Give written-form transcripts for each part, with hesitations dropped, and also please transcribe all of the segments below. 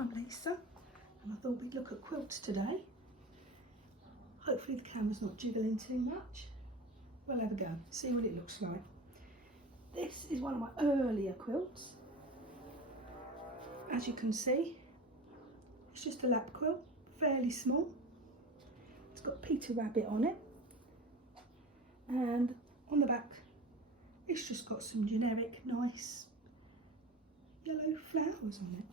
I'm Lisa, and I thought we'd look at quilts today. Hopefully the camera's not jiggling too much. We'll have a go, see what it looks like. This is one of my earlier quilts. As you can see, it's just a lap quilt, fairly small. It's got Peter Rabbit on it, and on the back it's just got some generic nice yellow flowers on it.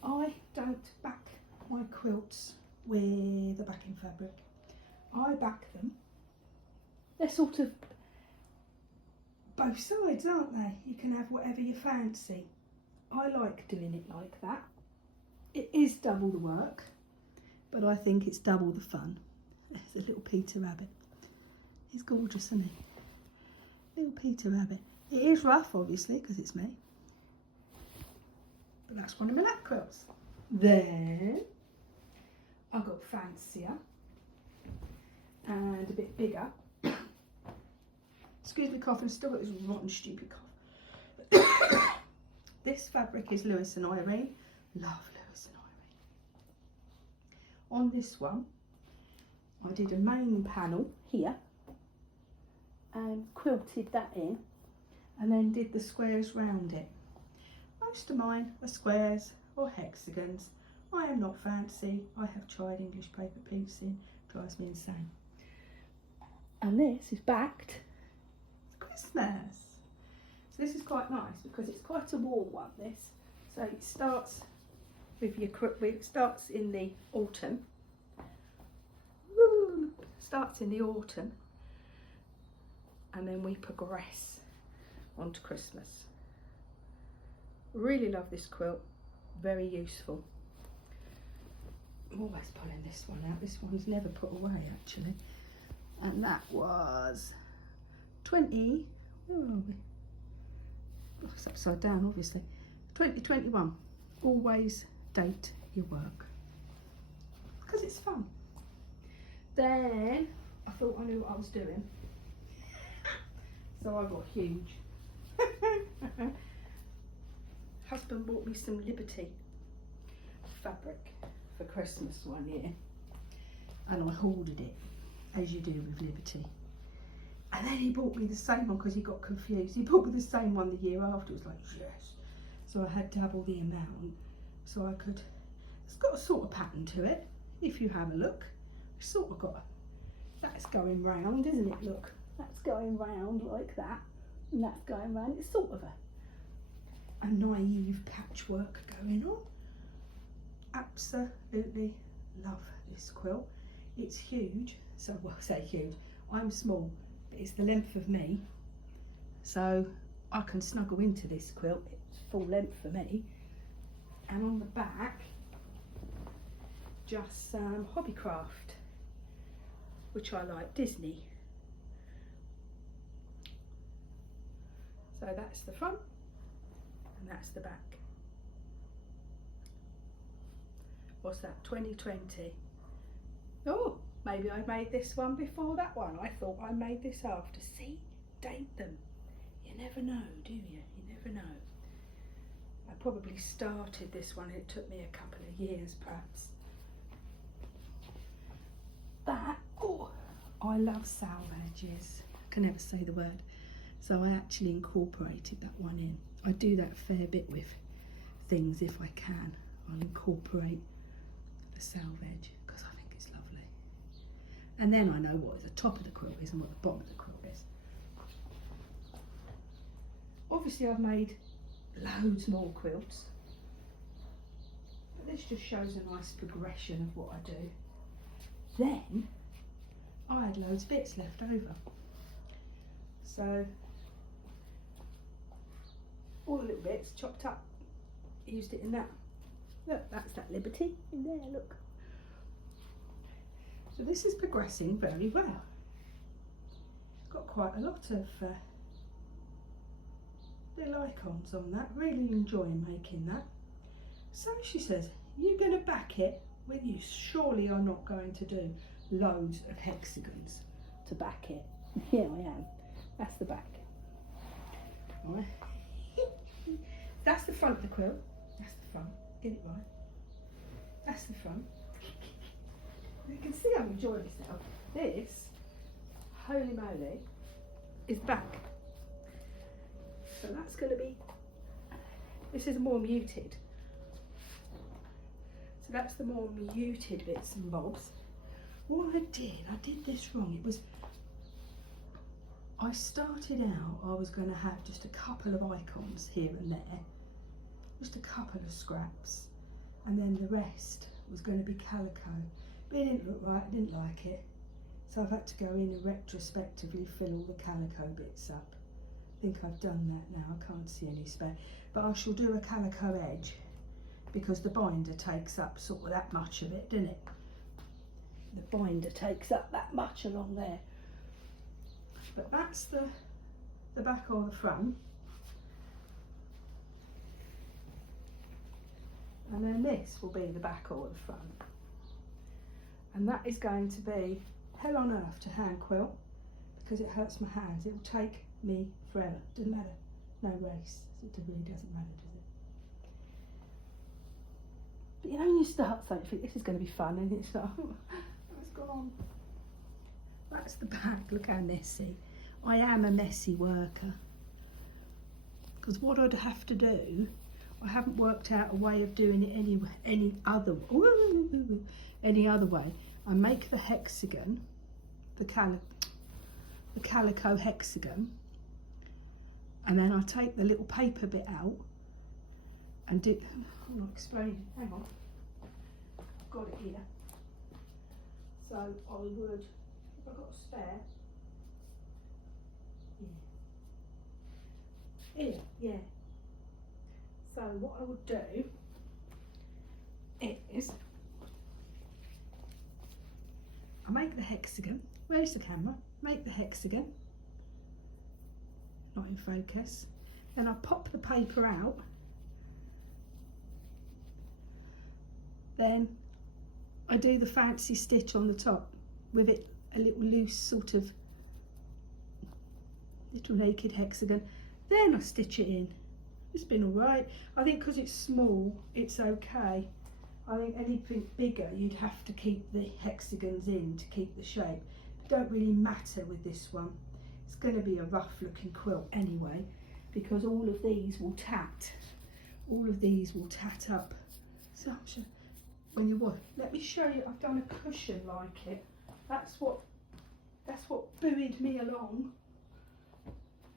I don't back my quilts with a backing fabric. I back them. They're sort of both sides, aren't they? You can have whatever you fancy. I like doing it like that. It is double the work, but I think it's double the fun. There's a little Peter Rabbit. He's gorgeous, isn't he? Little Peter Rabbit. It is rough, obviously, because it's me. But that's one of my lap quilts. Then I got fancier and a bit bigger. Excuse me coughing, still got this rotten stupid cough. This fabric is Lewis and Irene. Love Lewis and Irene. On this one, I did a main panel here and quilted that in, and then did the squares round it. Most of mine are squares or hexagons. I am not fancy. I have tried English paper piecing. Drives me insane. And this is backed for Christmas. So this is quite nice because it's quite a warm one, this. So it starts with your it starts in the autumn. Starts in the autumn, and then we progress onto Christmas. Really love this quilt, very useful. I'm always pulling this one out. This one's never put away actually. And that was 20, where are we? Oh, it's upside down obviously. 2021. Always date your work, because it's fun. Then I thought I knew what I was doing. So I got huge. Husband bought me some Liberty fabric for Christmas one year, and I hoarded it, as you do with Liberty. And then he bought me the same one because he got confused. He bought me the same one the year after. It was like, yes. So I had double the amount, so I could. It's got a sort of pattern to it. If you have a look, it's sort of got a, that's going round, isn't it? Look, that's going round like that, and that's going round. It's sort of a naive patchwork going on. Absolutely love this quilt. It's huge, so well, I say huge, I'm small, but it's the length of me, so I can snuggle into this quilt. It's full length for me. And on the back, just some Hobbycraft, which I like, Disney. So that's the front and that's the back. What's that, 2020? Oh, maybe I made this one before that one. I thought I made this after. See, date them. You never know, do you? You never know. I probably started this one, it took me a couple of years perhaps. That, oh, I love salvages. I can never say the word. So I actually incorporated that one in. I do that a fair bit with things if I can. I'll incorporate the salvage because I think it's lovely. And then I know what the top of the quilt is and what the bottom of the quilt is. Obviously I've made loads more quilts, but this just shows a nice progression of what I do. Then I had loads of bits left over, so all the little bits chopped up, used it in that. Look, that's that Liberty in there, look. So this is progressing very well. Got quite a lot of little icons on that, really enjoying making that. So she says, you're going to back it with you, surely I'm not going to do loads of hexagons to back it. Here I am, that's the back. Right. That's the front of the quilt, that's the front. Get it right. That's the front. You can see I'm enjoying myself. This, holy moly, is back. So that's going to be, this is more muted. So that's the more muted bits and bobs. What I did this wrong. It was, I started out, I was going to have just a couple of icons here and there, just a couple of scraps, and then the rest was going to be calico. But it didn't look right, I didn't like it. So I've had to go in and retrospectively fill all the calico bits up. I think I've done that now, I can't see any spare. But I shall do a calico edge because the binder takes up sort of that much of it, doesn't it? The binder takes up that much along there. But that's the back or the front. And then this will be the back or the front. And that is going to be hell on earth to hand quilt because it hurts my hands. It will take me forever. Doesn't matter. No race. It really doesn't matter, does it? But you know, when you start something, you think this is going to be fun, and it's like, oh, it's gone. That's the back. Look how messy. I am a messy worker. Because what I'd have to do, I haven't worked out a way of doing it any other way. I make the hexagon, the calico hexagon, and then I take the little paper bit out and do. I'm not explaining. Hang on, I've got it here. So I would, if I've got a spare. Here, yeah. So what I would do is I make the hexagon. Where's the camera? Make the hexagon. Not in focus. Then I pop the paper out. Then I do the fancy stitch on the top with it a little loose sort of little naked hexagon. Then I stitch it in. It's been alright. I think because it's small, it's okay. I think anything bigger, you'd have to keep the hexagons in to keep the shape. It don't really matter with this one. It's going to be a rough looking quilt anyway, because all of these will tat. All of these will tat up. So when you want, let me show you. I've done a cushion like it. That's what buoyed me along.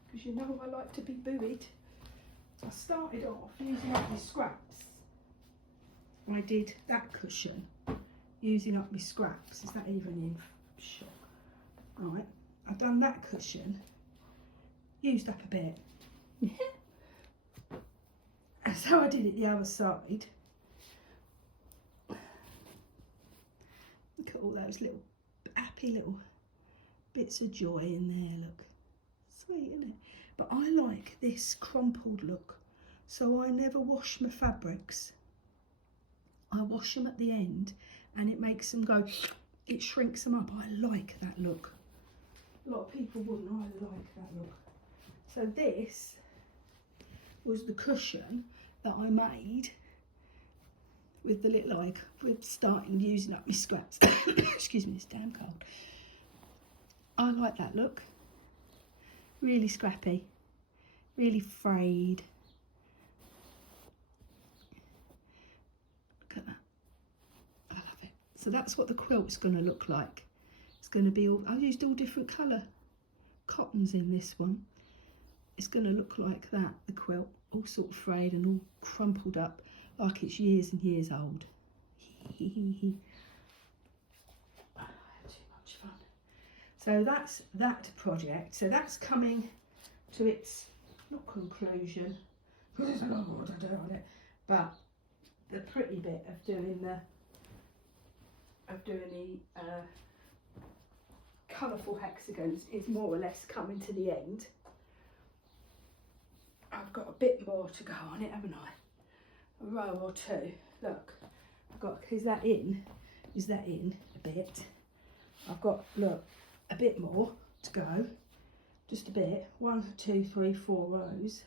Because you know I like to be buoyed. I started off using up my scraps. I did that cushion using up my scraps. Is that even in shot? Right, I've done that cushion, used up a bit. And so I did it the other side. Look at all those little happy little bits of joy in there, look. Sweet, isn't it? But I like this crumpled look, so I never wash my fabrics. I wash them at the end and it makes them go, it shrinks them up. I like that look. A lot of people wouldn't. I like that look. So this was the cushion that I made with the little, like, with starting using up my scraps. Excuse me, it's damn cold. I like that look. Really scrappy, really frayed. Look at that. I love it. So that's what the quilt's going to look like. It's going to be all, I used all different colour cottons in this one. It's going to look like that, the quilt, all sort of frayed and all crumpled up like it's years and years old. I had too much fun. So that's that project. So that's coming to its, not conclusion, because there's a lot more to do on it, but the pretty bit of doing the colourful hexagons is more or less coming to the end. I've got a bit more to go on it, haven't I? A row or two. Look, I've got, is that in a bit? I've got, look, a bit more to go, just a bit. 1, 2, 3, 4 rows.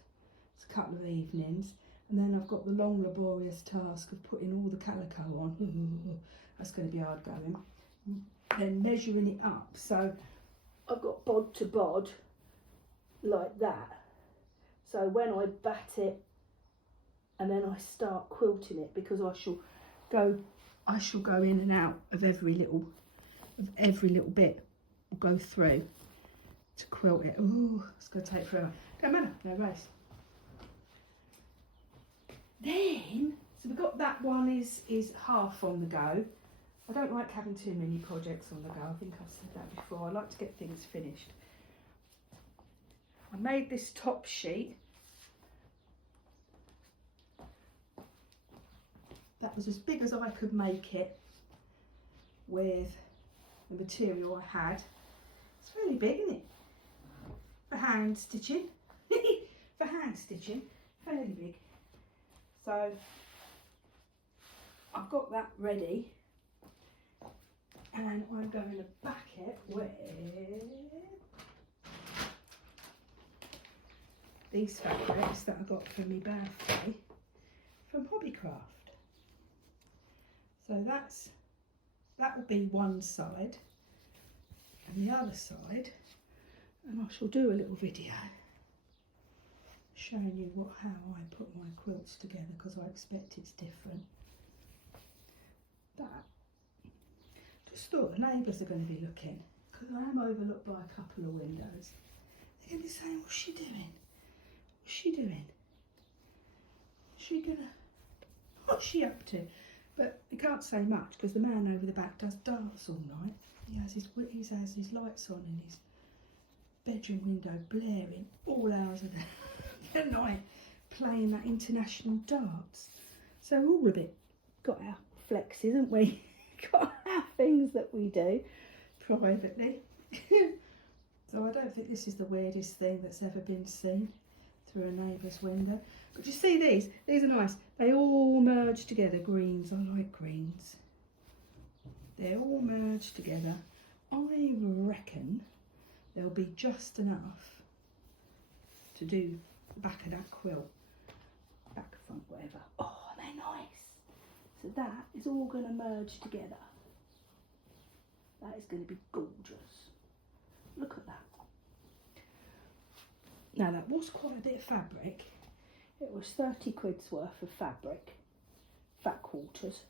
It's a couple of evenings, And then I've got the long laborious task of putting all the calico on. That's going to be hard going. Then measuring it up. So I've got bod to bod like that. So when I bat it and then I start quilting it, because I shall go in and out of every little bit. Will go through to quilt it. Ooh, it's going to take forever. Don't matter, no race. Then, so we've got that one is half on the go. I don't like having too many projects on the go. I think I've said that before. I like to get things finished. I made this top sheet. That was as big as I could make it with the material I had. It's fairly big, isn't it? For hand stitching. For hand stitching, fairly big. So I've got that ready. And I'm going to back it with these fabrics that I got for my birthday from Hobbycraft. So that will be one side, and the other side, and I shall do a little video showing you how I put my quilts together, because I expect it's different. That. Just thought the neighbours are going to be looking, because I am overlooked by a couple of windows. They're going to be saying, what's she doing? What's she doing? What's she up to? But you can't say much, because the man over the back does darts all night. He has his lights on in his bedroom window blaring all hours of the night, playing that international darts. So we're all a bit got our flexes, haven't we? Got our things that we do privately. So I don't think this is the weirdest thing that's ever been seen through a neighbour's window. But you see these? These are nice. They all merge together. Greens. I like greens. They're all merged together. I reckon there'll be just enough to do the back of that quilt. Back, front, whatever. Oh, they're nice. So that is all going to merge together. That is going to be gorgeous. Look at that. Now that was quite a bit of fabric. It was 30 quid's worth of fabric, fat quarters.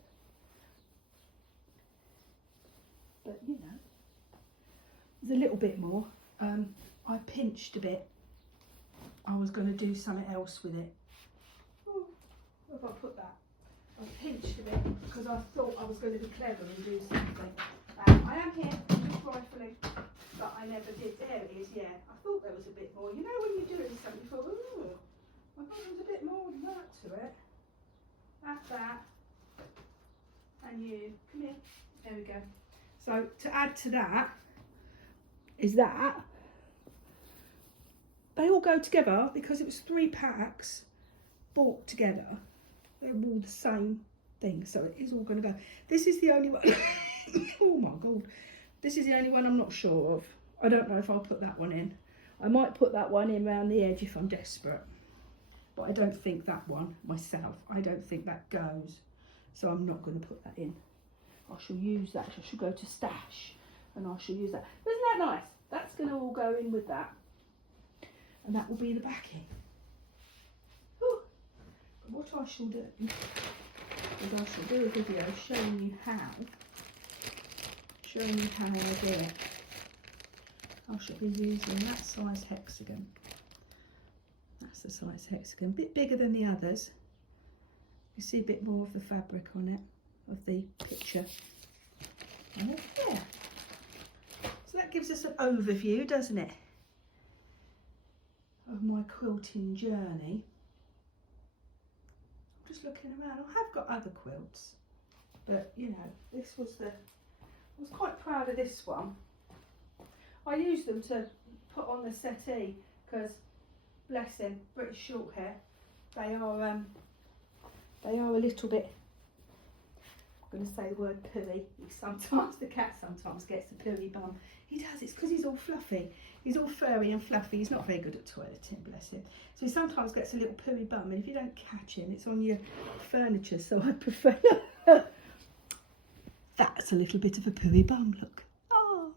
But you know, there's a little bit more. I pinched a bit. I was going to do something else with it. Oh, where have I put that? I pinched a bit because I thought I was going to be clever and do something. I am here, just rifling, but I never did. There it is, yeah. I thought there was a bit more. You know when you're doing something, you thought, ooh, I thought there was a bit more than that to it. That's that. And you, come here. There we go. So to add to that is that they all go together because it was 3 packs bought together. They're all the same thing, so it is all going to go. This is the only one. Oh my god, this is the only one I'm not sure of. I don't know if I'll put that one in. I might put that one in around the edge if I'm desperate, but I don't think that one myself, I don't think that goes, so I'm not going to put that in. I shall use that. I shall go to stash and I shall use that. Isn't that nice? That's going to all go in with that, and that will be the backing. Whew. But what I shall do is I shall do a video showing you how I do it. I shall be using that size hexagon. That's the size hexagon, a bit bigger than the others. You see a bit more of the fabric on it, of the picture. And yeah. So that gives us an overview, doesn't it, of my quilting journey. I'm just looking around. I have got other quilts, but you know, this was I was quite proud of this one. I used them to put on the settee because, bless him, British short hair, they are a little bit going to say the word pooey. Sometimes the cat sometimes gets a pooey bum. He does. It's because he's all fluffy. He's all furry and fluffy. He's not very good at toileting, bless him. So he sometimes gets a little pooey bum, and if you don't catch him, it's on your furniture. So I prefer. That's a little bit of a pooey bum. Look. Oh.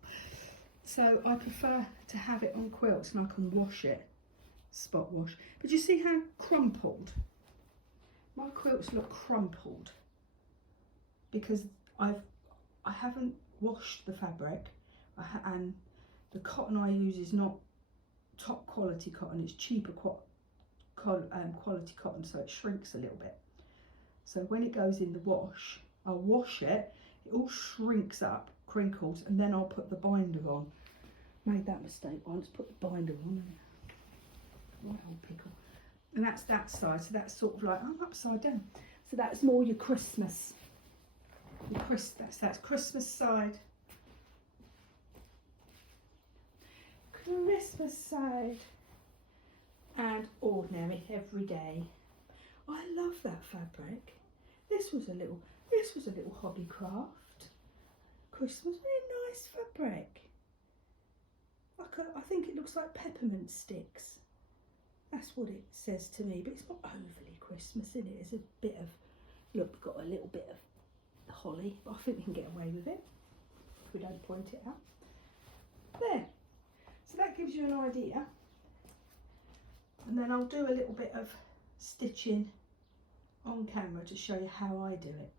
So I prefer to have it on quilts, and I can wash it, spot wash. But you see how crumpled? My quilts look crumpled because I haven't washed the fabric, and the cotton I use is not top quality cotton. It's cheaper quality cotton, so it shrinks a little bit. So when it goes in the wash, I'll wash it. It all shrinks up, crinkles, and then I'll put the binder on. Made that mistake once. Put the binder on. Right old pickle. And that's that side. So that's sort of like I'm upside down. So that's more your Christmas. That's Christmas side. Christmas side. And ordinary, everyday. I love that fabric. This was a little hobby craft. Christmas, really nice fabric. I think it looks like peppermint sticks. That's what it says to me, but it's not overly Christmas, is it? It's a bit of, look, we've got a little bit of holly, but I think we can get away with it if we don't point it out. There. So that gives you an idea. And then I'll do a little bit of stitching on camera to show you how I do it.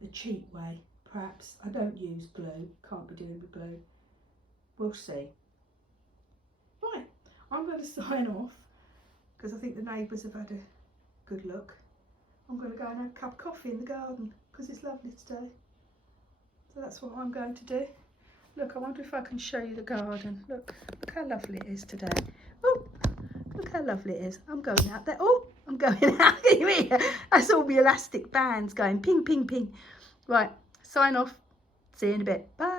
The cheap way, perhaps. I don't use glue, can't be doing with glue. We'll see. Right, I'm going to sign off because I think the neighbours have had a good look. I'm going to go and have a cup of coffee in the garden because it's lovely today. So that's what I'm going to do. Look, I wonder if I can show you the garden. Look how lovely it is today. Oh, look how lovely it is. I'm going out there. Oh, I'm going out. Can you hear? That's all the elastic bands going ping, ping, ping. Right, sign off. See you in a bit. Bye.